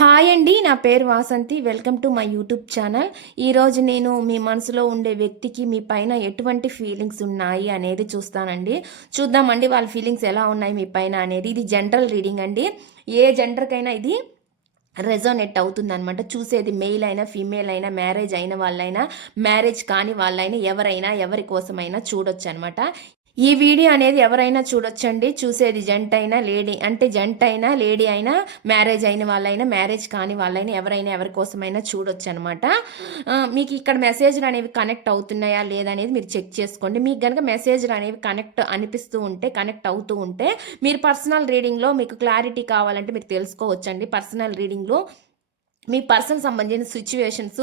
Hi అండి, నా పేరు Vasanthi. Welcome to my YouTube channel. ఈరోజు నేను మీ మనసులో ఉండే వ్యక్తికి మీ పైన ఎటువంటి ఫీలింగ్స్ ఉన్నాయి అనేది చూద్దామండి వాళ్ళ ఫీలింగ్స్ ఎలా ఉన్నాయి మీ పైన అనేది. ఇది జనరల్ రీడింగ్ అండి. ఏ జెండర్కైనా ఇది రెజోనేట్ అవుతుంది అనమాట. చూసేది మెయిల్ అయినా ఫీమేల్ అయినా, మ్యారేజ్ అయిన వాళ్ళైనా, మ్యారేజ్ కాని వాళ్ళైనా, ఎవరైనా ఎవరి కోసమైనా చూడొచ్చు అనమాట. ఈ వీడియో అనేది ఎవరైనా చూడొచ్చండి. చూసేది జంట అయినా లేడీ, అంటే జంట అయినా లేడీ అయినా, మ్యారేజ్ అయిన వాళ్ళైనా, మ్యారేజ్ కాని వాళ్ళైనా, ఎవరైనా ఎవరి కోసమైనా చూడొచ్చు అనమాట. మీకు ఇక్కడ మెసేజ్లు అనేవి కనెక్ట్ అవుతున్నాయా లేదా అనేది మీరు చెక్ చేసుకోండి. మీకు కనుక మెసేజ్లు అనేవి కనెక్ట్ అవుతూ ఉంటే మీరు పర్సనల్ రీడింగ్లో మీకు క్లారిటీ కావాలంటే మీరు తెలుసుకోవచ్చండి. పర్సనల్ రీడింగ్లో మీ పర్సన్ సంబంధించిన సిచ్యువేషన్స్,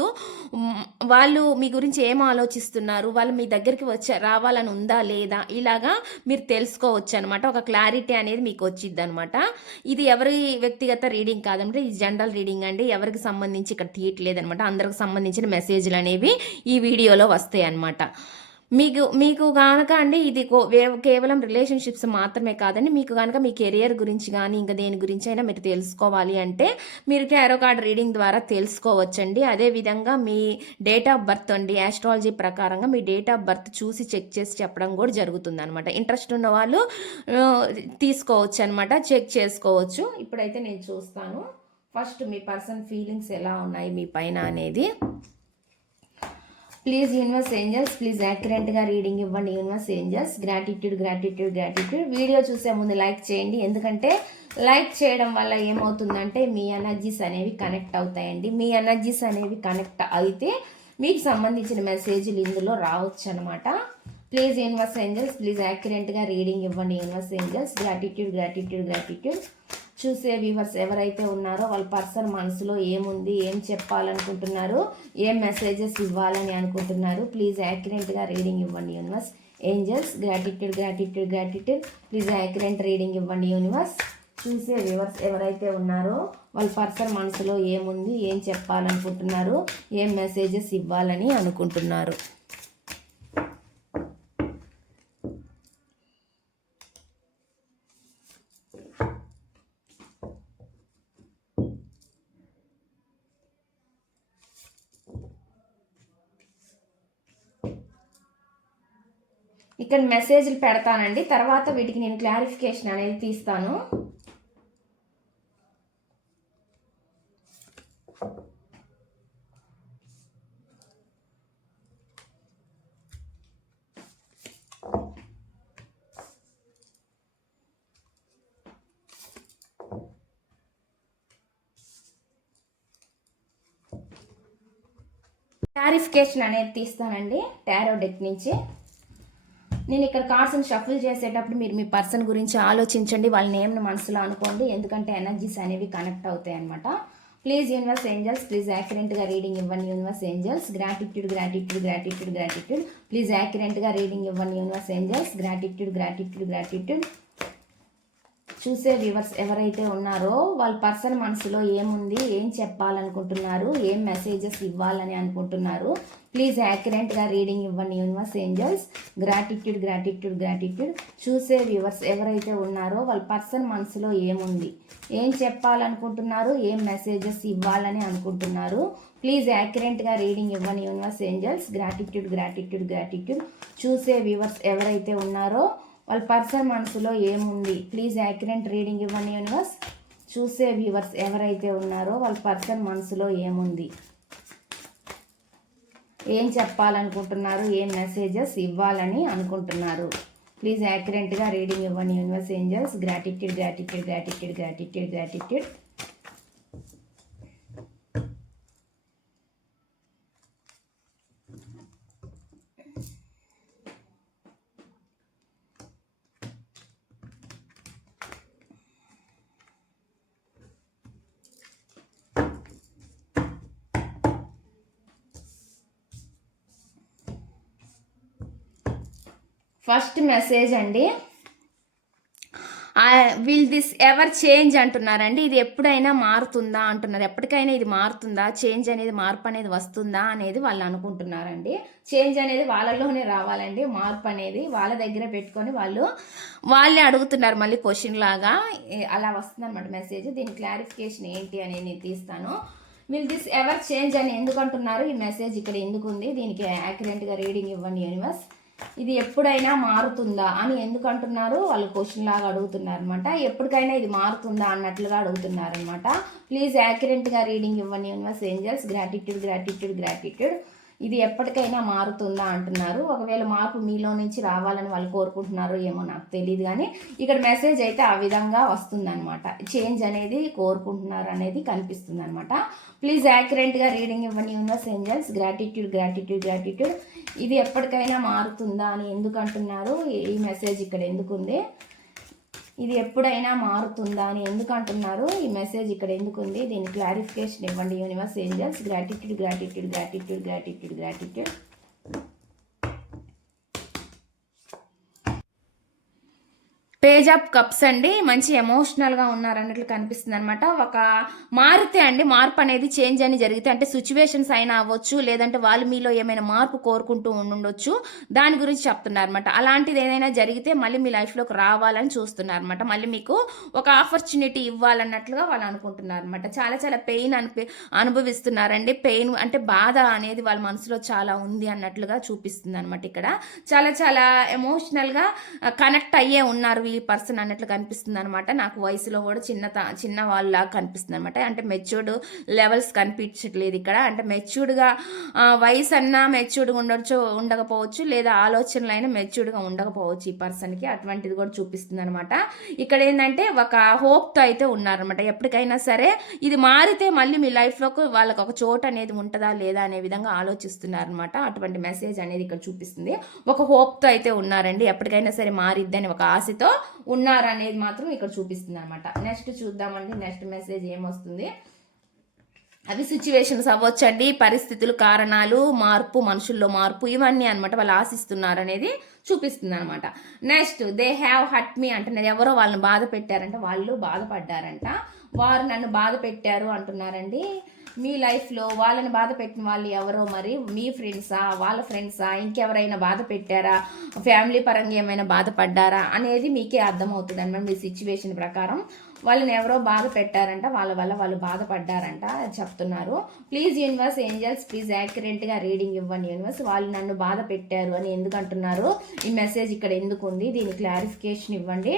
వాళ్ళు మీ గురించి ఏం ఆలోచిస్తున్నారు, వాళ్ళు మీ దగ్గరికి రావాలని ఉందా లేదా, ఇలాగా మీరు తెలుసుకోవచ్చు అనమాట. ఒక క్లారిటీ అనేది మీకు వచ్చిద్ది అనమాట. ఇది ఎవరి వ్యక్తిగత రీడింగ్ కాదంటే ఇది జనరల్ రీడింగ్ అండి. ఎవరికి సంబంధించి ఇక్కడ తీయట్లేదనమాట. అందరికి సంబంధించిన మెసేజ్లు అనేవి ఈ వీడియోలో వస్తాయి అనమాట. మీకు మీకు కనుక అండి ఇది కేవలం రిలేషన్షిప్స్ మాత్రమే కాదండి. మీకు కనుక మీ కెరియర్ గురించి కానీ ఇంకా దేని గురించి అయినా మీరు తెలుసుకోవాలి అంటే మీరు టారో కార్డ్ రీడింగ్ ద్వారా తెలుసుకోవచ్చండి. అదేవిధంగా మీ డేట్ ఆఫ్ బర్త్ అండి, ఆస్ట్రాలజీ ప్రకారంగా మీ డేట్ ఆఫ్ బర్త్ చూసి చెక్ చేసి చెప్పడం కూడా జరుగుతుంది అనమాట. ఇంట్రెస్ట్ ఉన్న వాళ్ళు తీసుకోవచ్చు అనమాట, చెక్ చేసుకోవచ్చు. ఇప్పుడైతే నేను చూస్తాను ఫస్ట్ మీ పర్సన్ ఫీలింగ్స్ ఎలా ఉన్నాయి మీ పైన అనేది. ప్లీజ్ యూనివర్స్ ఏంజల్స్, ప్లీజ్ యాక్యురేట్గా రీడింగ్ ఇవ్వండి universe angels. Gratitude gratitude gratitude. Video చూసే ముందు లైక్ చేయండి, ఎందుకంటే లైక్ చేయడం వల్ల ఏమవుతుందంటే మీ ఎనర్జీస్ అనేవి కనెక్ట్ అవుతాయండి. మీ ఎనర్జీస్ అనేవి కనెక్ట్ అయితే మీకు సంబంధించిన మెసేజ్లు ఇందులో రావచ్చు అనమాట. ప్లీజ్ యూనివర్స్ ఏంజల్స్, ప్లీజ్ యాక్యురేట్గా రీడింగ్ ఇవ్వండి universe angels. Gratitude gratitude gratitude. చూసే వ్యూవర్స్ ఎవరైతే ఉన్నారో వాళ్ళ పర్సన్ మనసులో ఏముంది, ఏం చెప్పాలనుకుంటున్నారు, ఏం మెసేజెస్ ఇవ్వాలని అనుకుంటున్నారు, ప్లీజ్ యాక్యురేట్గా రీడింగ్ ఇవ్వండి universe angels. Gratitude gratitude gratitude. Please accurate reading ఇవ్వండి యూనివర్స్. చూసే వ్యూవర్స్ ఎవరైతే ఉన్నారో వాళ్ళ పర్సన్ మనసులో ఏముంది, ఏం చెప్పాలనుకుంటున్నారు, ఏం మెసేజెస్ ఇవ్వాలని అనుకుంటున్నారు. ఇక్కడ మెసేజ్లు పెడతానండి, తర్వాత వీటికి నేను క్లారిఫికేషన్ అనేది తీస్తాను. క్లారిఫికేషన్ అనేది తీస్తానండి టారో డెక్ నుంచి. నేను ఇక్కడ కార్డ్స్ని షఫుల్ చేసేటప్పుడు మీరు మీ పర్సన్ గురించి ఆలోచించండి, వాళ్ళ నేమ్ని మనసులో అనుకోండి, ఎందుకంటే ఎనర్జీస్ అనేవి కనెక్ట్ అవుతాయి అనమాట. ప్లీజ్ యూనివర్స్ ఏంజల్స్, ప్లీజ్ యాక్యురేట్గా రీడింగ్ ఇవ్వండి universe angels. Gratitude gratitude gratitude gratitude. Please యాక్యురేట్గా రీడింగ్ ఇవ్వండి universe angels. Gratitude gratitude gratitude. చూసే వ్యూవర్స్ ఎవరైతే ఉన్నారో వాళ్ళ పర్సన్ మనసులో ఏముంది, ఏం చెప్పాలనుకుంటున్నారు, ఏం మెసేజెస్ ఇవ్వాలని అనుకుంటున్నారు, ప్లీజ్ యాక్యురేట్గా రీడింగ్ ఇవ్వండి universe angels. Gratitude gratitude gratitude. చూసే వ్యూవర్స్ ఎవరైతే ఉన్నారో వాళ్ళ పర్సన్ మనసులో ఏముంది, ఏం చెప్పాలనుకుంటున్నారు, ఏం మెసేజెస్ ఇవ్వాలని అనుకుంటున్నారు, ప్లీజ్ యాక్యురేట్గా రీడింగ్ ఇవ్వండి universe angels. Gratitude gratitude gratitude. చూసే వ్యూవర్స్ ఎవరైతే ఉన్నారో వాళ్ళ పర్సన్ మనసులో ఏముంది, ప్లీజ్ యాక్యురేట్ రీడింగ్ ఇవ్వండి యూనివర్స్. చూసే వ్యూవర్స్ ఎవరైతే ఉన్నారో వాళ్ళ పర్సన్ మనసులో ఏముంది, ఏం చెప్పాలనుకుంటున్నారు, ఏం మెసేజెస్ ఇవ్వాలని అనుకుంటున్నారు, ప్లీజ్ యాక్యురేట్గా రీడింగ్ ఇవ్వండి universe angels. Gratitude gratitude gratitude gratitude gratitude. First message అండి, విల్ దిస్ ఎవర్ చేంజ్ అంటున్నారండి. ఇది ఎప్పుడైనా మారుతుందా అంటున్నారు. ఎప్పటికైనా ఇది మారుతుందా, చేంజ్ అనేది, మార్పు అనేది వస్తుందా అనేది వాళ్ళు అనుకుంటున్నారండి. చేంజ్ అనేది వాళ్ళలోనే రావాలండి. మార్పు అనేది వాళ్ళ దగ్గర పెట్టుకొని వాళ్ళే అడుగుతున్నారు మళ్ళీ క్వశ్చన్ లాగా. అలా వస్తుందన్నమాట మెసేజ్. దీని క్లారిఫికేషన్ ఏంటి అనేది నేను తీస్తాను. విల్ దిస్ ఎవర్ చేంజ్ అని ఎందుకు అంటున్నారు, ఈ మెసేజ్ ఇక్కడ ఎందుకు ఉంది, దీనికి యాక్యురేట్గా రీడింగ్ ఇవ్వండి యూనివర్స్. ఇది ఎప్పుడైనా మారుతుందా అని ఎందుకు అంటున్నారు, వాళ్ళు క్వశ్చన్ లాగా అడుగుతున్నారు అనమాట. ఎప్పటికైనా ఇది మారుతుందా అన్నట్లుగా అడుగుతున్నారు అనమాట. ప్లీజ్ యాక్యురేట్గా రీడింగ్ ఇవ్వండి universe angels. Gratitude gratitude gratitude. ఇది ఎప్పటికైనా మారుతుందా అంటున్నారు. ఒకవేళ మార్పు మీలో నుంచి రావాలని వాళ్ళు కోరుకుంటున్నారో ఏమో నాకు తెలియదు, కానీ ఇక్కడ మెసేజ్ అయితే ఆ విధంగా వస్తుందన్నమాట. చేంజ్ అనేది కోరుకుంటున్నారు అనేది కనిపిస్తుంది అనమాట. ప్లీజ్ యాక్యురేట్గా రీడింగ్ ఇవ్వండి universe angels. Gratitude gratitude gratitude. ఇది ఎప్పటికైనా మారుతుందా అని ఎందుకు అంటున్నారు, ఈ మెసేజ్ ఇక్కడ ఎందుకు ఉంది. ఇది ఎప్పుడైనా మారుతుందా అని ఎందుకు అంటున్నారు, ఈ మెసేజ్ ఇక్కడ ఎందుకు ఉంది, దీని క్లారిఫికేషన్ ఇవ్వండి universe angels. Gratitude gratitude gratitude gratitude gratitude. Page of cups అండి. మంచి ఎమోషనల్గా ఉన్నారన్నట్లు కనిపిస్తుంది అనమాట. ఒక మారితే అండి, మార్పు అనేది చేంజ్ అని జరిగితే, అంటే సిచ్యువేషన్స్ అయినా అవ్వచ్చు, లేదంటే వాళ్ళు మీలో ఏమైనా మార్పు కోరుకుంటూ ఉండొచ్చు, దాని గురించి చెప్తున్నారు అనమాట. అలాంటిది ఏదైనా జరిగితే మళ్ళీ మీ లైఫ్లోకి రావాలని చూస్తున్నారు అనమాట. మళ్ళీ మీకు ఒక ఆపర్చునిటీ ఇవ్వాలన్నట్లుగా వాళ్ళు అనుకుంటున్నారు అనమాట. చాలా చాలా పెయిన్ అనుభవిస్తున్నారండి. పెయిన్ అంటే బాధ అనేది వాళ్ళ మనసులో చాలా ఉంది అన్నట్లుగా చూపిస్తుంది అనమాట. ఇక్కడ చాలా చాలా ఎమోషనల్గా కనెక్ట్ అయ్యే ఉన్నారు ఈ పర్సన్ అన్నట్లు కనిపిస్తుంది అనమాట. నాకు వయసులో కూడా చిన్న వాళ్ళలాగా కనిపిస్తుంది అనమాట. అంటే మెచ్యూర్డ్ లెవెల్స్ కనిపించట్లేదు ఇక్కడ. అంటే మెచ్యూర్డ్గా వయసు అన్నా మెచ్యూర్డ్గా ఉండకపోవచ్చు, లేదా ఆలోచనలు అయినా మెచ్యూర్డ్గా ఉండకపోవచ్చు ఈ పర్సన్కి. అటువంటిది కూడా చూపిస్తుంది అనమాట. ఇక్కడ ఏంటంటే ఒక హోప్తో అయితే ఉన్నారనమాట. ఎప్పటికైనా సరే ఇది మారితే మళ్ళీ మీ లైఫ్లోకి వాళ్ళకి ఒక చోటు అనేది ఉంటుందా లేదా అనే విధంగా ఆలోచిస్తున్నారనమాట. అటువంటి మెసేజ్ అనేది ఇక్కడ చూపిస్తుంది. ఒక హోప్తో అయితే ఉన్నారండి. ఎప్పటికైనా సరే మారిద్దని ఒక ఆశతో ఉన్నారనేది మాత్రం ఇక్కడ చూపిస్తుంది అనమాట. నెక్స్ట్ చూద్దామండి, నెక్స్ట్ మెసేజ్ ఏమొస్తుంది. అవి సిచ్యువేషన్స్ అవ్వచ్చండి, పరిస్థితులు, కారణాలు, మార్పు, మనుషుల్లో మార్పు, ఇవన్నీ అనమాట వాళ్ళు ఆశిస్తున్నారు అనేది చూపిస్తుంది అనమాట. నెక్స్ట్ దే హ్యావ్ హట్ మీ అంటున్నారు. ఎవరో వాళ్ళని బాధ పెట్టారంట, వాళ్ళు బాధపడ్డారంట. వారు నన్ను బాధ పెట్టారు అంటున్నారండి. మీ లైఫ్లో వాళ్ళని బాధ పెట్టిన వాళ్ళు ఎవరో, మరి మీ ఫ్రెండ్సా, వాళ్ళ ఫ్రెండ్సా, ఇంకెవరైనా బాధ పెట్టారా, ఫ్యామిలీ పరంగా ఏమైనా బాధపడ్డారా అనేది మీకే అర్థమవుతుంది అనమాట. మీ సిచ్యువేషన్ ప్రకారం వాళ్ళని ఎవరో బాధ పెట్టారంట, వాళ్ళ వల్ల వాళ్ళు బాధపడ్డారంట చెప్తున్నారు. ప్లీజ్ యూనివర్స్ ఏంజల్స్, ప్లీజ్ యాక్యురేట్గా రీడింగ్ ఇవ్వండి యూనివర్స్. వాళ్ళు నన్ను బాధ పెట్టారు అని ఎందుకు అంటున్నారు, ఈ మెసేజ్ ఇక్కడ ఎందుకు ఉంది, దీని క్లారిఫికేషన్ ఇవ్వండి.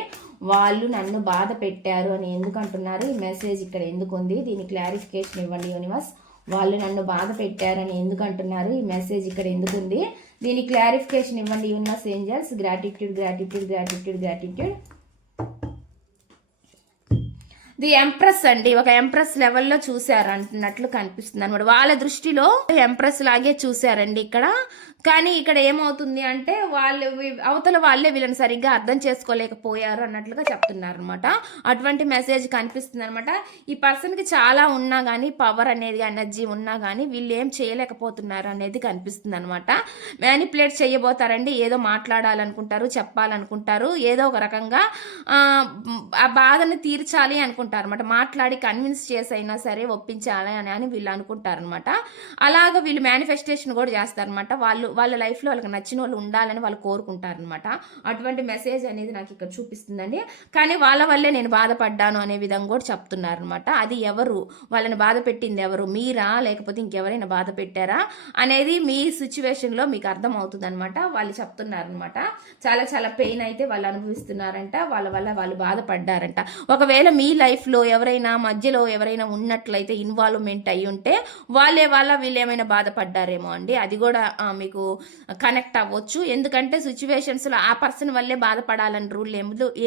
వాళ్ళు నన్ను బాధ పెట్టారు అని ఎందుకు అంటున్నారు, ఈ మెసేజ్ ఇక్కడ ఎందుకు ఉంది, దీని క్లారిఫికేషన్ ఇవ్వండి యూనివర్స్. వాళ్ళు నన్ను బాధ పెట్టారని ఎందుకు అంటున్నారు, ఈ మెసేజ్ ఇక్కడ ఎందుకు ఉంది, దీని క్లారిఫికేషన్ ఇవ్వండి universe angels. Gratitude gratitude gratitude gratitude. The empress అండి. ఒక ఎంప్రెస్ లెవెల్లో చూశారు అంటున్నట్లు కనిపిస్తుంది అనమాట. వాళ్ళ దృష్టిలో ఎంప్రెస్ లాగే చూశారండి ఇక్కడ. కానీ ఇక్కడ ఏమవుతుంది అంటే అవతల వాళ్ళే వీళ్ళని సరిగ్గా అర్థం చేసుకోలేకపోయారు అన్నట్లుగా చెప్తున్నారు అనమాట. అటువంటి మెసేజ్ కనిపిస్తుంది అనమాట. ఈ పర్సన్కి చాలా ఉన్నా కానీ, పవర్ అనేది, ఎనర్జీ ఉన్నా కానీ వీళ్ళు ఏం చేయలేకపోతున్నారు అనేది కనిపిస్తుంది అనమాట. మ్యానిపులేట్ చేయబోతారండి. ఏదో మాట్లాడాలనుకుంటారు, చెప్పాలనుకుంటారు, ఏదో ఒక రకంగా ఆ బాధను తీర్చాలి అనుకుంటారు అనమాట. మాట్లాడి కన్విన్స్ చేసైనా సరే ఒప్పించాలి అని వీళ్ళు అనుకుంటారనమాట. అలాగ వీళ్ళు మేనిఫెస్టేషన్ కూడా చేస్తారనమాట. వాళ్ళ లైఫ్లో వాళ్ళకి నచ్చిన వాళ్ళు ఉండాలని వాళ్ళు కోరుకుంటారనమాట. అటువంటి మెసేజ్ అనేది నాకు ఇక్కడ చూపిస్తుందండి. కానీ వాళ్ళ వల్లే నేను బాధపడ్డాను అనే విధంగా కూడా చెప్తున్నారనమాట. అది ఎవరు, వాళ్ళని బాధ పెట్టింది ఎవరు, మీరా లేకపోతే ఇంకెవరైనా బాధ పెట్టారా అనేది మీ సిచ్యువేషన్లో మీకు అర్థమవుతుంది అనమాట. వాళ్ళు చెప్తున్నారనమాట. చాలా చాలా పెయిన్ అయితే వాళ్ళు అనుభవిస్తున్నారంట, వాళ్ళ వల్ల వాళ్ళు బాధపడ్డారంట. ఒకవేళ మీ లైఫ్లో ఎవరైనా మధ్యలో ఎవరైనా ఉన్నట్లయితే, ఇన్వాల్వ్మెంట్ అయ్యి ఉంటే వీళ్ళు ఏమైనా బాధపడ్డారేమో అండి. అది కూడా మీకు కనెక్ట్ అవ్వచ్చు. ఎందుకంటే సిచ్యువేషన్స్లో ఆ పర్సన్ వల్లే బాధపడాలని రూల్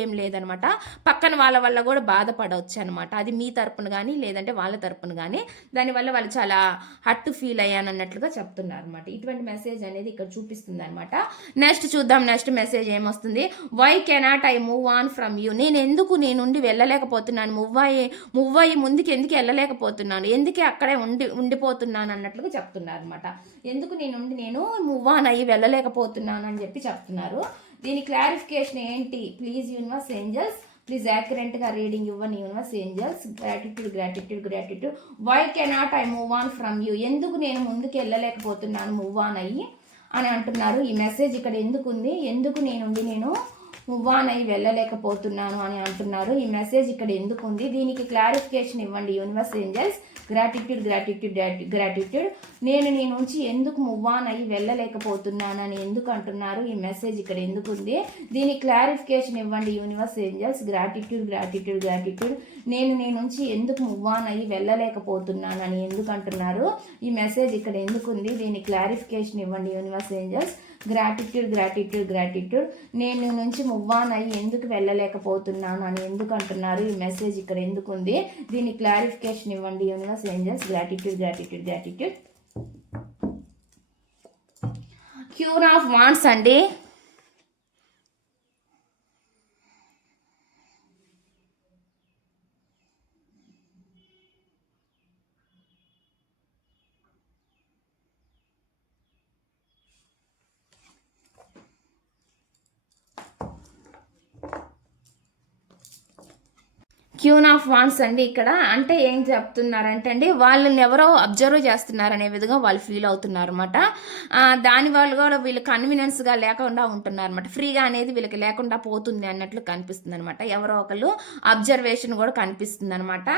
ఏం లేదనమాట. పక్కన వాళ్ళ వల్ల కూడా బాధపడవచ్చు అనమాట. అది మీ తరపున కానీ లేదంటే వాళ్ళ తరపున కానీ, దానివల్ల వాళ్ళు చాలా హర్ట్ ఫీల్ అయ్యానన్నట్లుగా చెప్తున్నారు అనమాట. ఇటువంటి మెసేజ్ అనేది ఇక్కడ చూపిస్తుంది అనమాట. నెక్స్ట్ చూద్దాం, నెక్స్ట్ మెసేజ్ ఏమొస్తుంది. Why cannot I move on from you. నేను ఎందుకు నీ నుండి వెళ్ళలేకపోతున్నాను, మూవ్ అయ్యి ముందుకు ఎందుకు వెళ్ళలేకపోతున్నాను, ఎందుకే అక్కడే ఉండిపోతున్నాను అన్నట్లుగా చెప్తున్నారు అనమాట. ఎందుకు నేను మూవ్ ఆన్ అయ్యి వెళ్ళలేకపోతున్నాను అని చెప్పి చెప్తున్నారు. దీని క్లారిఫికేషన్ ఏంటి, ప్లీజ్ యూనివర్స్ ఏంజల్స్. ప్లీజ్ యాక్యురేట్గా రీడింగ్ ఇవ్వని universe angels. Gratitude gratitude gratitude. Why cannot I move on from you, ఎందుకు నేను ముందుకు వెళ్ళలేకపోతున్నాను మూవ్ ఆన్ అయ్యి అని అంటున్నారు. ఈ మెసేజ్ ఇక్కడ ఎందుకు ఉంది, ఎందుకు నేను మూవ్ ఆన్ అయ్యి వెళ్ళలేకపోతున్నాను అని అంటున్నారు. ఈ మెసేజ్ ఇక్కడ ఎందుకు ఉంది, దీనికి క్లారిఫికేషన్ ఇవ్వండి universe angels. Gratitude gratitude gratitude. నేను నీ నుంచి ఎందుకు మూవ్ ఆన్ అయ్యి వెళ్ళలేకపోతున్నానని ఎందుకు అంటున్నారు, ఈ మెసేజ్ ఇక్కడ ఎందుకు ఉంది, దీనికి క్లారిఫికేషన్ ఇవ్వండి universe angels. Gratitude gratitude gratitude. నేను నీ నుంచి ఎందుకు మూవ్ ఆన్ అయ్యి వెళ్ళలేకపోతున్నానని ఎందుకు అంటున్నారు, ఈ మెసేజ్ ఇక్కడ ఎందుకు ఉంది, దీనికి క్లారిఫికేషన్ ఇవ్వండి universe angels. Gratitude gratitude gratitude. నేను నుంచి మూవ్ ఆన్ అయ్యి ఎందుకు వెళ్ళలేకపోతున్నాను అని ఎందుకు అంటున్నారు, ఈ మెసేజ్ ఇక్కడ ఎందుకు ఉంది, దీనికి క్లారిఫికేషన్ ఇవ్వండి universe angels. Gratitude gratitude gratitude. Queen of wands అండి. క్యూన్ ఆఫ్ వాన్స్ అండి. ఇక్కడ అంటే ఏం చెప్తున్నారంటే అండి, వాళ్ళని ఎవరో అబ్జర్వ్ చేస్తున్నారు అనే విధంగా వాళ్ళు ఫీల్ అవుతున్నారు అనమాట. దాని వాళ్ళు కూడా వీళ్ళు కన్వీనియన్స్గా లేకుండా ఉంటున్నారు అనమాట. ఫ్రీగా అనేది వీళ్ళకి లేకుండా పోతుంది అన్నట్లు కనిపిస్తుంది అనమాట. ఎవరో ఒకళ్ళు అబ్జర్వేషన్ కూడా కనిపిస్తుంది అనమాట.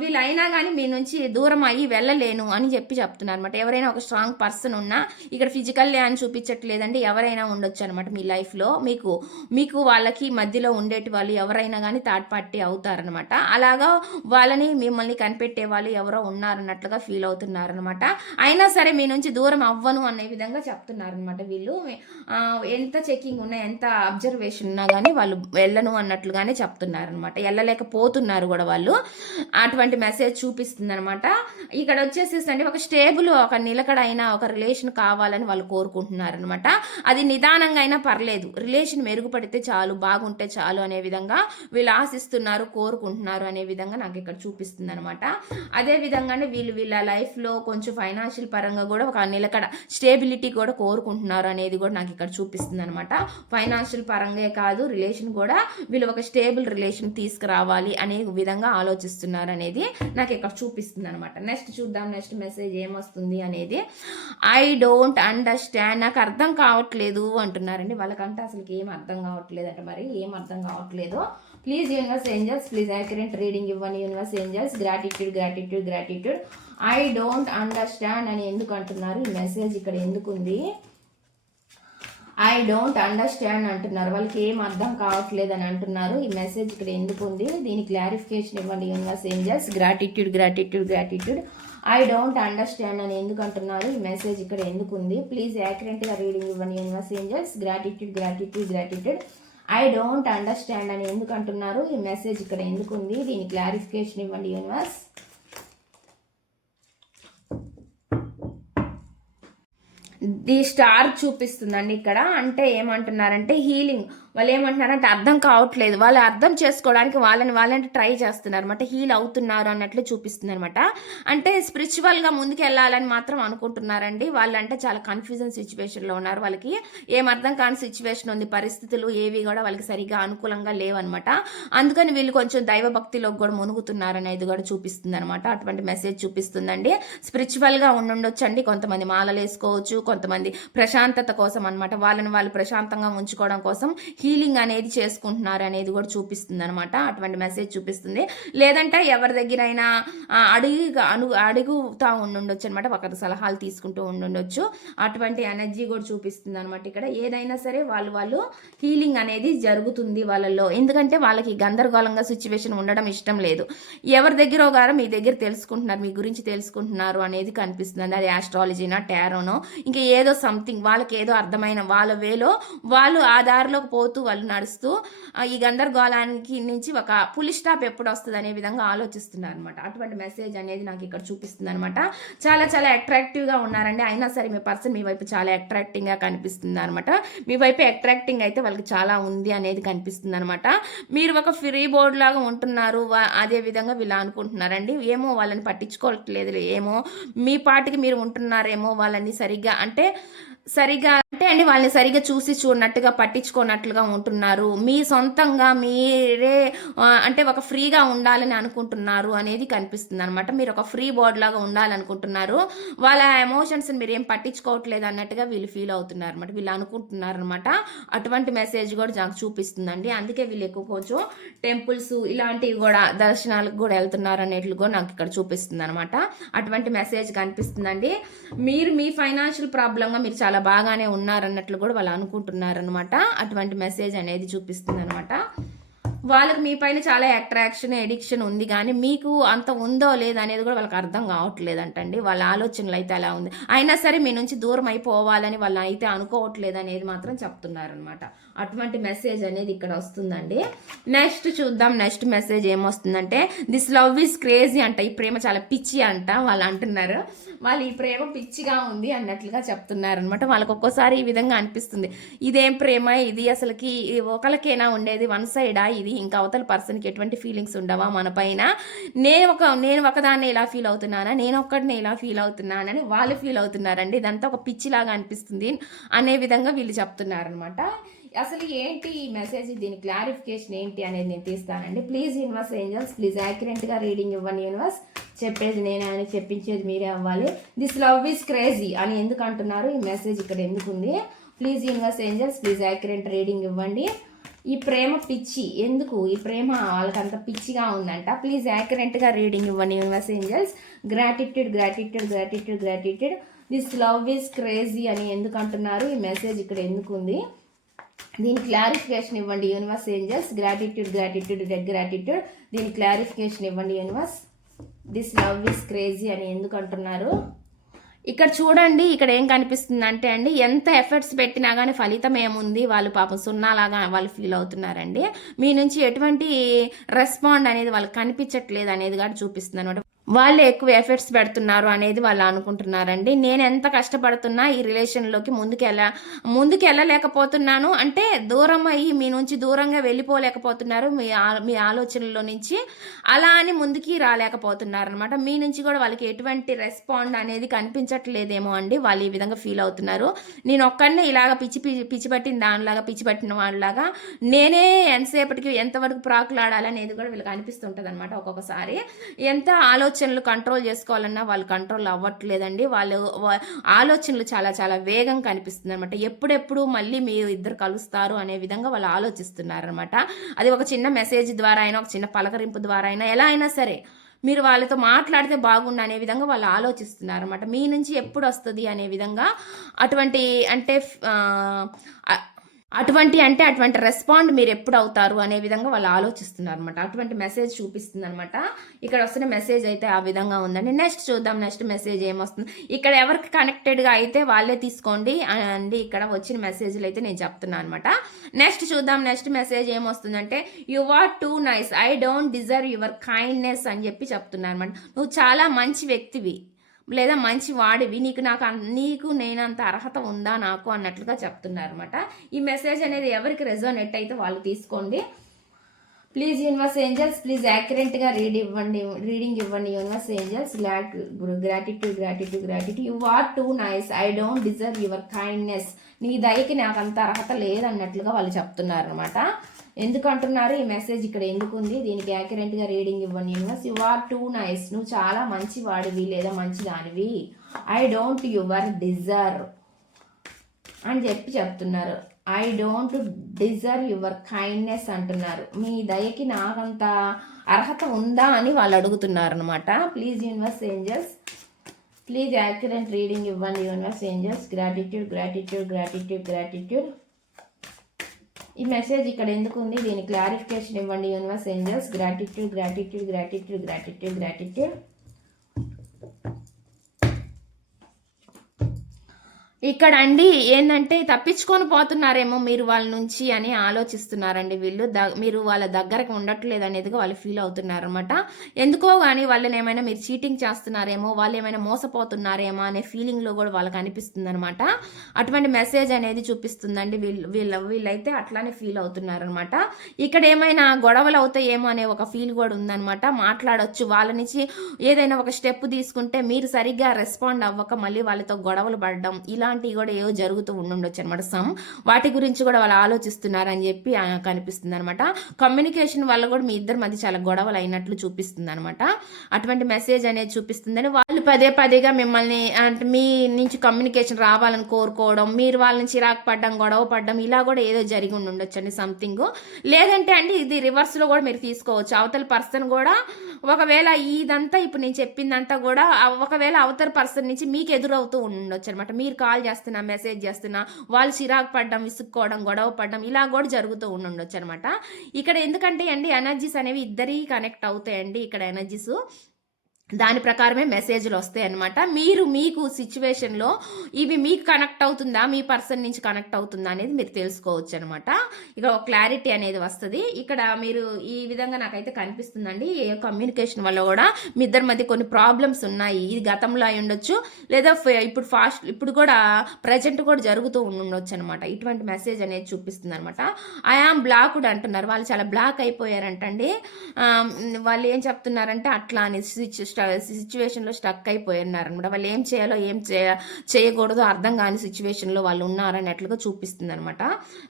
వీళ్ళు అయినా కానీ మీ నుంచి దూరం అయ్యి వెళ్ళలేను అని చెప్తున్నారు అనమాట. ఎవరైనా ఒక స్ట్రాంగ్ పర్సన్ ఉన్నా ఇక్కడ ఫిజికల్ అని చూపించట్లేదండి, ఎవరైనా ఉండొచ్చు అనమాట మీ లైఫ్లో. మీకు వాళ్ళకి మధ్యలో ఉండేటి వాళ్ళు ఎవరైనా కానీ థర్డ్ పార్టీ అవుతారనమాట. అలాగా వాళ్ళని మిమ్మల్ని కనిపెట్టే వాళ్ళు ఎవరో ఉన్నారన్నట్లుగా ఫీల్ అవుతున్నారనమాట. అయినా సరే మీ నుంచి దూరం అవ్వను అనే విధంగా చెప్తున్నారనమాట. వీళ్ళు ఎంత చెకింగ్ ఉన్నా ఎంత అబ్జర్వేషన్ ఉన్నా కానీ వాళ్ళు వెళ్ళను అన్నట్లుగానే చెప్తున్నారనమాట. వెళ్ళలేకపోతున్నారు కూడా వాళ్ళు. అటువంటి మెసేజ్ చూపిస్తుంది అనమాట. ఇక్కడ వచ్చేసేసండి ఒక స్టేబుల్, ఒక నిలకడైన ఒక రిలేషన్ కావాలని వాళ్ళు కోరుకుంటున్నారనమాట. అది నిదానంగా అయినా పర్లేదు, రిలేషన్ మెరుగుపడితే చాలు, బాగుంటే చాలు అనే విధంగా వీళ్ళు ఆశిస్తున్నారు, కోరుకుంటున్నారు అనే విధంగా నాకు ఇక్కడ చూపిస్తుంది అనమాట. అదే విధంగానే వీళ్ళ లైఫ్లో కొంచెం ఫైనాన్షియల్ పరంగా కూడా ఒక నిలకడ, స్టేబిలిటీ కూడా కోరుకుంటున్నారు అనేది కూడా నాకు ఇక్కడ చూపిస్తుంది అనమాట. ఫైనాన్షియల్ పరంగా కాదు, రిలేషన్ కూడా వీళ్ళు ఒక స్టేబుల్ రిలేషన్ తీసుకురావాలి అనే విధంగా ఆలోచిస్తున్నారు అనేది నాకు ఇక్కడ చూపిస్తుంది అనమాట. నెక్స్ట్ చూద్దాం, నెక్స్ట్ మెసేజ్ ఏమొస్తుంది అనేది. ఐ డోంట్ అండర్స్టాండ్, నాకు అర్థం కావట్లేదు అంటున్నారండి. వాళ్ళకంటే అసలు ఏం అర్థం కావట్లేదు అంటే, మరి ఏం అర్థం కావట్లేదు. Please universe angels, please accurate reading ఇవ్వండి universe angels. Gratitude gratitude gratitude. I don't understand అని ఎందుకు అంటున్నారు, ఈ మెసేజ్ ఇక్కడ ఎందుకు ఉంది. ఐ డోంట్ అండర్స్టాండ్ అంటున్నారు, వాళ్ళకి ఏం అర్థం కావట్లేదు అని అంటున్నారు. ఈ మెసేజ్ ఇక్కడ ఎందుకు ఉంది, దీని క్లారిఫికేషన్ ఇవ్వండి universe angels. Gratitude gratitude gratitude. I don't understand అని ఎందుకు అంటున్నారు, ఈ మెసేజ్ ఇక్కడ ఎందుకు ఉంది. ప్లీజ్ యాక్యురేట్గా రీడింగ్ ఇవ్వండి universe angels. Gratitude gratitude gratitude. I don't understand అని ఎందుకు అంటున్నారు, ఈ మెసేజ్ ఇక్కడ ఎందుకు ఉంది. దీని క్లారిఫికేషన్ ఇవ్వండి యూనివర్స్. ది స్టార్ చూపిస్తుందండి ఇక్కడ. అంటే ఏమంటున్నారంటే హీలింగ్, వాళ్ళు ఏమంటున్నారంటే అర్థం కావట్లేదు, వాళ్ళు అర్థం చేసుకోవడానికి వాళ్ళని ట్రై చేస్తున్నారు అనమాట. హీల్ అవుతున్నారు అన్నట్లు చూపిస్తుంది అనమాట. అంటే స్పిరిచువల్గా ముందుకు వెళ్ళాలని మాత్రం అనుకుంటున్నారండి. వాళ్ళంటే చాలా కన్ఫ్యూజన్ సిచ్యువేషన్లో ఉన్నారు. వాళ్ళకి ఏం అర్థం కాని సిచ్యువేషన్ ఉంది, పరిస్థితులు ఏవి కూడా వాళ్ళకి సరిగ్గా అనుకూలంగా లేవన్నమాట. అందుకని వీళ్ళు కొంచెం దైవభక్తిలోకి కూడా మునుగుతున్నారు అనేది కూడా చూపిస్తుంది అనమాట. అటువంటి మెసేజ్ చూపిస్తుందండి. స్పిరిచువల్గా ఉండొచ్చు అండి, కొంతమంది మాలలు వేసుకోవచ్చు, కొంతమంది ప్రశాంతత కోసం అనమాట, వాళ్ళని వాళ్ళు ప్రశాంతంగా ఉంచుకోవడం కోసం హీలింగ్ అనేది చేసుకుంటున్నారు అనేది కూడా చూపిస్తుంది అనమాట. అటువంటి మెసేజ్ చూపిస్తుంది. లేదంటే ఎవరి దగ్గరైనా అడుగుతా ఉండొచ్చు అనమాట, ఒకరి సలహాలు తీసుకుంటూ ఉండొచ్చు. అటువంటి ఎనర్జీ కూడా చూపిస్తుంది అనమాట. ఇక్కడ ఏదైనా సరే వాళ్ళు హీలింగ్ అనేది జరుగుతుంది వాళ్ళల్లో. ఎందుకంటే వాళ్ళకి గందరగోళంగా సిచ్యువేషన్ ఉండడం ఇష్టం లేదు. ఎవరి దగ్గర గారు మీ దగ్గర తెలుసుకుంటున్నారు, మీ గురించి తెలుసుకుంటున్నారు అనేది కనిపిస్తుంది. అది ఆస్ట్రాలజీనా, టారోనో, ఇంకా ఏదో సంథింగ్, వాళ్ళకి ఏదో అర్థమైన వాళ్ళ వేలో వాళ్ళు ఆ దారిలోకి పోతూ వాళ్ళు నడుస్తూ ఈ గందరగోళానికి నుంచి ఒక పులి స్టాప్ ఎప్పుడు వస్తుంది అనే విధంగా ఆలోచిస్తున్నారు అనమాట. అటువంటి మెసేజ్ అనేది నాకు ఇక్కడ చూపిస్తుంది అనమాట. చాలా చాలా అట్రాక్టివ్గా ఉన్నారండి. అయినా సరే మీ పర్సన్ మీ వైపు చాలా అట్రాక్టింగ్గా కనిపిస్తుంది అనమాట. మీ వైపు అట్రాక్టింగ్ అయితే వాళ్ళకి చాలా ఉంది అనేది కనిపిస్తుంది అనమాట. మీరు ఒక ఫ్రీ బోర్డ్ లాగా ఉంటున్నారు, అదే విధంగా వీళ్ళు అనుకుంటున్నారండి. ఏమో వాళ్ళని పట్టించుకోవట్లేదు, ఏమో మీ పాటికి మీరు ఉంటున్నారేమో, వాళ్ళని సరిగ్గా అంటే అంటే అండి వాళ్ళని సరిగ్గా చూసి చూడనట్టుగా పట్టించుకోనట్లుగా ఉంటున్నారు. మీ సొంతంగా మీరే అంటే ఒక ఫ్రీగా ఉండాలని అనుకుంటున్నారు అనేది కనిపిస్తుందనమాట. మీరు ఒక ఫ్రీ బర్డ్ లాగా ఉండాలనుకుంటున్నారు. వాళ్ళ ఎమోషన్స్‌ని మీరేం పట్టించుకోవట్లేదు అన్నట్టుగా వీళ్ళు ఫీల్ అవుతున్నారనమాట. వీళ్ళు అనుకుంటున్నారనమాట. అటువంటి మెసేజ్ కూడా నాకు చూపిస్తుందండి. అందుకే వీళ్ళు ఎక్కువ కొంచెం టెంపుల్స్ ఇలాంటివి కూడా దర్శనాలకు కూడా వెళ్తున్నారనేట్లు కూడా నాకు ఇక్కడ చూపిస్తుందనమాట. అటువంటి మెసేజ్ కనిపిస్తుందండి. మీరు మీ ఫైనాన్షియల్ ప్రాబ్లంగా మీరు చాలా బాగానే ఉన్నారన్నట్లు కూడా వాళ్ళు అనుకుంటున్నారనమాట. అటువంటి మెసేజ్ అనేది చూపిస్తుందనమాట. వాళ్ళకి మీ పైన చాలా అట్రాక్షన్, ఎడిక్షన్ ఉంది కానీ మీకు అంత ఉందో లేదా అనేది కూడా వాళ్ళకి అర్థం కావట్లేదంటండి. వాళ్ళ ఆలోచనలు అయితే అలా ఉంది. అయినా సరే మీ నుంచి దూరం అయిపోవాలని వాళ్ళు అయితే అనుకోవట్లేదు అనేది మాత్రం చెప్తున్నారనమాట. అటువంటి మెసేజ్ అనేది ఇక్కడ వస్తుందండి. నెక్స్ట్ చూద్దాం. నెక్స్ట్ మెసేజ్ ఏమొస్తుందంటే దిస్ లవ్ ఈజ్ క్రేజీ అంట. ఈ ప్రేమ చాలా పిచ్చి అంట వాళ్ళు అంటున్నారు. వాళ్ళు ఈ ప్రేమ పిచ్చిగా ఉంది అన్నట్లుగా చెప్తున్నారనమాట. వాళ్ళకి ఒక్కోసారి ఈ విధంగా అనిపిస్తుంది. ఇదేం ప్రేమ ఇది, అసలుకి ఒకరికైనా ఉండేది, వన్ సైడా ఇది, ఇంకా అవతల పర్సన్కి ఎటువంటి ఫీలింగ్స్ ఉండవా మన పైన, నేను ఒకదాన్ని ఇలా ఫీల్ అవుతున్నానా, నేను ఒక్కడిని ఇలా ఫీల్ అవుతున్నానని వాళ్ళు ఫీల్ అవుతున్నారండి. ఇదంతా ఒక పిచ్చిలాగా అనిపిస్తుంది అనే విధంగా వీళ్ళు చెప్తున్నారనమాట. అసలు ఏంటి ఈ మెసేజ్, దీని క్లారిఫికేషన్ ఏంటి అనేది నేను తీస్తానండి. ప్లీజ్ యూనివర్స్ ఏంజల్స్, ప్లీజ్ యాక్యురేట్గా రీడింగ్ ఇవ్వండి యూనివర్స్. చెప్పేది నేనే అని చెప్పించేది మీరే అవ్వాలి. దిస్ లవ్ ఈజ్ క్రేజీ అని ఎందుకు అంటున్నారు, ఈ మెసేజ్ ఇక్కడ ఎందుకు ఉంది? Please universe angels, please accurate reading ఇవ్వండి. ఈ ప్రేమ పిచ్చి ఎందుకు, ఈ ప్రేమ వాళ్ళకంత పిచ్చిగా ఉందంట. ప్లీజ్ యాక్యురేట్గా రీడింగ్ ఇవ్వండి universe angels. Gratitude gratitude gratitude gratitude. This love is crazy అని ఎందుకు అంటున్నారు, ఈ మెసేజ్ ఇక్కడ ఎందుకు ఉంది, దీని క్లారిఫికేషన్ ఇవ్వండి universe angels. Gratitude gratitude gratitude. దీని క్లారిఫికేషన్ ఇవ్వండి universe. This love is crazy అని ఎందుకు అంటున్నారు? ఇక్కడ చూడండి, ఇక్కడ ఏం కనిపిస్తుంది అంటే అండి, ఎంత ఎఫర్ట్స్ పెట్టినా కానీ ఫలితం ఏముంది, వాళ్ళు పాపం సున్నాలాగా వాళ్ళు ఫీల్ అవుతున్నారండి. మీ నుంచి ఎటువంటి రెస్పాండ్ అనేది వాళ్ళకి కనిపించట్లేదు అనేది కూడా చూపిస్తుంది అనమాట. వాళ్ళు ఎక్కువ ఎఫర్ట్స్ పెడుతున్నారు అనేది వాళ్ళు అనుకుంటున్నారండి. నేను ఎంత కష్టపడుతున్నా ఈ రిలేషన్లోకి ముందుకు వెళ్ళలేకపోతున్నాను అంటే దూరం అయ్యి మీ నుంచి దూరంగా వెళ్ళిపోలేకపోతున్నారు మీ ఆలోచనలో నుంచి, అలా అని ముందుకి రాలేకపోతున్నారు అనమాట. మీ నుంచి కూడా వాళ్ళకి ఎటువంటి రెస్పాండ్ అనేది కనిపించట్లేదేమో అండి. వాళ్ళు ఈ విధంగా ఫీల్ అవుతున్నారు. నేను ఒక్కడనే ఇలాగ పిచ్చి పట్టిన దానిలాగా, పిచ్చి పట్టిన వాళ్ళలాగా నేనే ఎంతసేపటికి ఎంతవరకు ప్రాకులాడాలనేది కూడా వీళ్ళకి అనిపిస్తుంటుంది అనమాట. ఒక్కొక్కసారి ఎంత ఆలోచనలు కంట్రోల్ చేసుకోవాలన్నా వాళ్ళు కంట్రోల్ అవ్వట్లేదండి. వాళ్ళు ఆలోచనలు చాలా చాలా వేగం కనిపిస్తుంది అనమాట. ఎప్పుడెప్పుడు మళ్ళీ మీరు ఇద్దరు కలుస్తారు అనే విధంగా వాళ్ళు ఆలోచిస్తున్నారనమాట. అది ఒక చిన్న మెసేజ్ ద్వారా అయినా, ఒక చిన్న పలకరింపు ద్వారా అయినా, ఎలా అయినా సరే మీరు వాళ్ళతో మాట్లాడితే బాగుండు అనే విధంగా వాళ్ళు ఆలోచిస్తున్నారు అనమాట. మీ నుంచి ఎప్పుడు వస్తుంది అనే విధంగా అటువంటి రెస్పాండ్ మీరు ఎప్పుడు అవుతారు అనే విధంగా వాళ్ళు ఆలోచిస్తున్నారు అనమాట. అటువంటి మెసేజ్ చూపిస్తుంది అనమాట. ఇక్కడ వస్తున్న మెసేజ్ అయితే ఆ విధంగా ఉందండి. నెక్స్ట్ చూద్దాం, నెక్స్ట్ మెసేజ్ ఏమొస్తుంది. ఇక్కడ ఎవరికి కనెక్టెడ్గా అయితే వాళ్ళే తీసుకోండి అండి. ఇక్కడ వచ్చిన మెసేజ్లు అయితే నేను చెప్తున్నాను అనమాట. నెక్స్ట్ చూద్దాం, నెక్స్ట్ మెసేజ్ ఏమొస్తుందంటే you are too nice, I don't deserve your kindness అని చెప్పి చెప్తున్నాను అనమాట. నువ్వు చాలా మంచి వ్యక్తివి లేదా మంచి వాడివి, నీకు నేనంత అర్హత ఉందా నాకు అన్నట్లుగా చెప్తున్నారు అనమాట. ఈ మెసేజ్ అనేది ఎవరికి రెజోనేట్ అయితే వాళ్ళు తీసుకోండి. ప్లీజ్ యూనివర్స్ ఏంజల్స్, ప్లీజ్ యాక్యురేట్గా రీడింగ్ ఇవ్వండి universe angels. Gratitude gratitude gratitude. You are too nice, I don't deserve your kindness. నీ దయకి నాకు అంత అర్హత లేదన్నట్లుగా వాళ్ళు చెప్తున్నారు అనమాట. ఎందుకు అంటున్నారు, ఈ మెసేజ్ ఇక్కడ ఎందుకు ఉంది, దీనికి యాక్యురేట్గా రీడింగ్ ఇవ్వండి universe. You are too nice, నువ్వు చాలా మంచి వాడివి లేదా మంచి దానివి. ఐ డోంట్ యువర్ డిజర్వ్ అని చెప్తున్నారు. I don't deserve your kindness అంటున్నారు. మీ దయకి నాకంత అర్హత ఉందా అని వాళ్ళు అడుగుతున్నారు అనమాట. Please universe angels, please accurate reading ఇవ్వండి universe angels. Gratitude gratitude gratitude gratitude. ఈ మెసేజ్ ఇక్కడ ఎందుకు ఉంది, దీని క్లారిఫికేషన్ ఇవ్వండి universe angels. Gratitude gratitude gratitude gratitude gratitude. ఇక్కడ అండి ఏంటంటే తప్పించుకొని పోతున్నారేమో మీరు వాళ్ళ నుంచి అని ఆలోచిస్తున్నారండి వీళ్ళు. మీరు వాళ్ళ దగ్గరకు ఉండట్లేదు అనేది వాళ్ళు ఫీల్ అవుతున్నారు అనమాట. ఎందుకో కానీ వాళ్ళని ఏమైనా మీరు చీటింగ్ చేస్తున్నారేమో, వాళ్ళు ఏమైనా మోసపోతున్నారేమో అనే ఫీలింగ్లో కూడా వాళ్ళకి అనిపిస్తుంది అనమాట. అటువంటి మెసేజ్ అనేది చూపిస్తుందండి. వీళ్ళైతే అట్లానే ఫీల్ అవుతున్నారు అనమాట. ఇక్కడ ఏమైనా గొడవలు అవుతాయేమో అనే ఒక ఫీల్ కూడా ఉందనమాట. మాట్లాడొచ్చు, వాళ్ళ నుంచి ఏదైనా ఒక స్టెప్ తీసుకుంటే మీరు సరిగ్గా రెస్పాండ్ అవ్వక మళ్ళీ వాళ్ళతో గొడవలు పడడం, ఇలా ఇలాంటివి కూడా ఏవో జరుగుతూ ఉండుండొచ్చు అనమాట. వాటి గురించి కూడా వాళ్ళు ఆలోచిస్తున్నారని చెప్పి కనిపిస్తుంది అనమాట. కమ్యూనికేషన్ వల్ల కూడా మీ ఇద్దరి మధ్య చాలా గొడవలు అయినట్లు చూపిస్తుంది అనమాట. అటువంటి మెసేజ్ అనేది చూపిస్తుందని వాళ్ళు పదేగా మిమ్మల్ని అంటే మీ నుంచి కమ్యూనికేషన్ రావాలని కోరుకోవడం, మీరు వాళ్ళ నుంచి చిరాకు పడ్డం, గొడవ పడ్డం, ఇలా కూడా ఏదో జరిగి ఉండొచ్చండి సంథింగ్. లేదంటే అండి ఇది రివర్స్లో కూడా మీరు తీసుకోవచ్చు. అవతల పర్సన్ కూడా ఒకవేళ ఇదంతా ఇప్పుడు నేను చెప్పిందంతా కూడా ఒకవేళ అవతల పర్సన్ నుంచి మీకు ఎదురవుతూ ఉండొచ్చు అనమాట. మీరు కాల్ చేస్తున్నా, మెసేజ్ చేస్తున్నా, వాళ్ళు చిరాకు పడ్డం, విసుక్కోవడం, గొడవ పడ్డం, ఇలా కూడా జరుగుతూ ఉండొచ్చు అనమాట. ఇక్కడ ఎందుకంటే అండి ఎనర్జీస్ అనేవి ఇద్దరి కనెక్ట్ అవుతాయండి. ఇక్కడ ఎనర్జీస్ దాని ప్రకారమే మెసేజ్లు వస్తాయి అనమాట. మీకు సిచ్యువేషన్లో ఇవి మీకు కనెక్ట్ అవుతుందా, మీ పర్సన్ నుంచి కనెక్ట్ అవుతుందా అనేది మీరు తెలుసుకోవచ్చు అనమాట. ఇక ఒక క్లారిటీ అనేది వస్తుంది. ఇక్కడ మీరు ఈ విధంగా నాకైతే కనిపిస్తుందండి. ఏ కమ్యూనికేషన్ వల్ల కూడా మీ ఇద్దరి మధ్య కొన్ని ప్రాబ్లమ్స్ ఉన్నాయి. ఇది గతంలో అయి ఉండొచ్చు, లేదా ఇప్పుడు కూడా ప్రజెంట్ కూడా జరుగుతూ ఉండొచ్చు అనమాట. ఇటువంటి మెసేజ్ అనేది చూపిస్తుంది అనమాట. ఐ ఆమ్ బ్లాక్డ్ అంటున్నారు. వాళ్ళు చాలా బ్లాక్ అయిపోయారంటండి. వాళ్ళు ఏం చెప్తున్నారంటే అట్లా అని సిచ్యువేషన్లో స్టక్ అయిపోయినారనమాట. వాళ్ళు ఏం చేయాలో ఏం చేయకూడదో అర్థం కాని సిచ్యువేషన్లో వాళ్ళు ఉన్నారన్నట్లుగా చూపిస్తుంది అనమాట.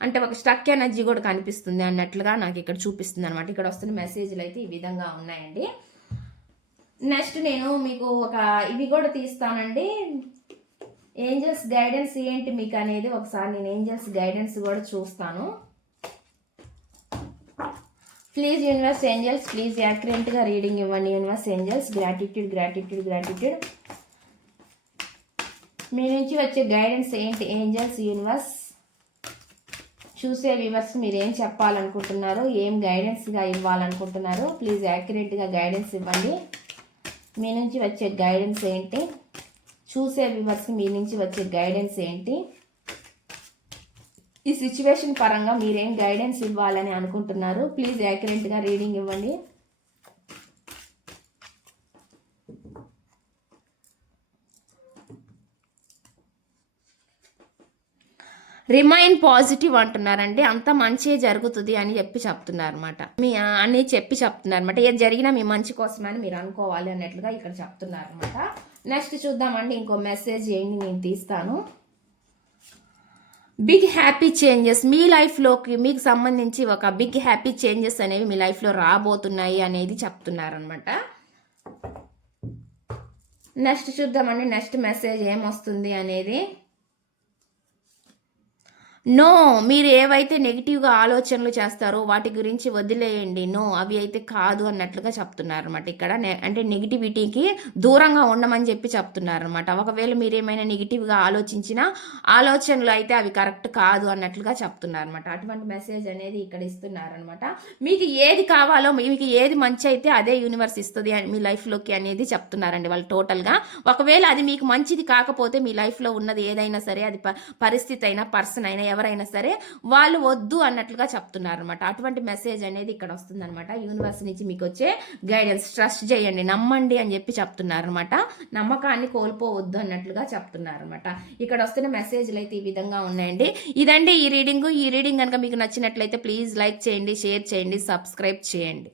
అంటే ఒక స్టక్ ఎనర్జీ కూడా కనిపిస్తుంది అన్నట్లుగా నాకు ఇక్కడ చూపిస్తుంది అనమాట. ఇక్కడ వస్తున్న మెసేజ్లు అయితే ఈ విధంగా ఉన్నాయండి. నెక్స్ట్ నేను మీకు ఇవి కూడా తీస్తానండి. ఏంజల్స్ గైడెన్స్ ఏంటి మీకు అనేది ఒకసారి నేను ఏంజల్స్ గైడెన్స్ కూడా చూస్తాను. ప్లీజ్ యూనివర్స్ ఏంజల్స్, ప్లీజ్ యాక్యురేట్గా రీడింగ్ ఇవ్వండి యూనివర్స్ ఏంజల్స్. గ్రాటిట్యూడ్. మీ నుంచి వచ్చే గైడెన్స్ ఏంటి ఏంజల్స్ యూనివర్స్? చూసే వ్యూవర్స్ మీరు ఏం చెప్పాలనుకుంటున్నారు, ఏం గైడెన్స్గా ఇవ్వాలనుకుంటున్నారు? ప్లీజ్ యాక్యురేట్గా గైడెన్స్ ఇవ్వండి. మీ నుంచి వచ్చే గైడెన్స్ ఏంటి? చూసే వ్యూవర్స్ మీ నుంచి వచ్చే గైడెన్స్ ఏంటి? ఈ సిచ్యువేషన్ పరంగా మీరేం గైడెన్స్ ఇవ్వాలని అనుకుంటున్నారు? ప్లీజ్ యాక్యురేట్గా రీడింగ్ ఇవ్వండి. రిమైన్ పాజిటివ్ అంటున్నారండి. అంత మంచి జరుగుతుంది అని చెప్తున్నారు అనమాట. చెప్తున్నారు అనమాట. ఏది జరిగినా మీ మంచి కోసమని మీరు అనుకోవాలి అన్నట్లుగా ఇక్కడ చెప్తున్నారు అనమాట. నెక్స్ట్ చూద్దామండి ఇంకో మెసేజ్ ఏంటి నేను తీస్తాను. బిగ్ హ్యాపీ చేంజెస్ మీ లైఫ్లోకి మీకు సంబంధించి ఒక బిగ్ హ్యాపీ చేంజెస్ అనేవి మీ లైఫ్లో రాబోతున్నాయి అనేది చెప్తున్నారనమాట. నెక్స్ట్ చూద్దామండి నెక్స్ట్ మెసేజ్ ఏమొస్తుంది అనేది. నో, మీరు ఏవైతే నెగిటివ్గా ఆలోచనలు చేస్తారో వాటి గురించి వదిలేయండి. నో, అవి అయితే కాదు అన్నట్లుగా చెప్తున్నారు అనమాట. ఇక్కడ అంటే నెగిటివిటీకి దూరంగా ఉండమని చెప్తున్నారు అనమాట. ఒకవేళ మీరు ఏమైనా నెగిటివ్గా ఆలోచించినా ఆలోచనలు అయితే అవి కరెక్ట్ కాదు అన్నట్లుగా చెప్తున్నారు అనమాట. అటువంటి మెసేజ్ అనేది ఇక్కడ ఇస్తున్నారనమాట. మీకు ఏది కావాలో, మీకు ఏది మంచి అయితే అదే యూనివర్స్ ఇస్తుంది మీ లైఫ్లోకి అనేది చెప్తున్నారండి వాళ్ళు టోటల్గా. ఒకవేళ అది మీకు మంచిది కాకపోతే మీ లైఫ్లో ఉన్నది ఏదైనా సరే, అది పరిస్థితి అయినా, పర్సన్ అయినా, ఎవరైనా సరే వాళ్ళు వద్దు అన్నట్లుగా చెప్తున్నారు అనమాట. అటువంటి మెసేజ్ అనేది ఇక్కడ వస్తుంది అనమాట. యూనివర్స్ నుంచి మీకు వచ్చే గైడెన్స్. ట్రస్ట్ చేయండి, నమ్మండి అని చెప్తున్నారు అనమాట. నమ్మకాన్ని కోల్పోవద్దు అన్నట్లుగా చెప్తున్నారు అనమాట. ఇక్కడ వస్తున్న మెసేజ్లు అయితే ఈ విధంగా ఉన్నాయండి. ఇదండి ఈ రీడింగ్ కనుక మీకు నచ్చినట్లయితే ప్లీజ్ లైక్ చేయండి, షేర్ చేయండి, సబ్స్క్రైబ్ చేయండి.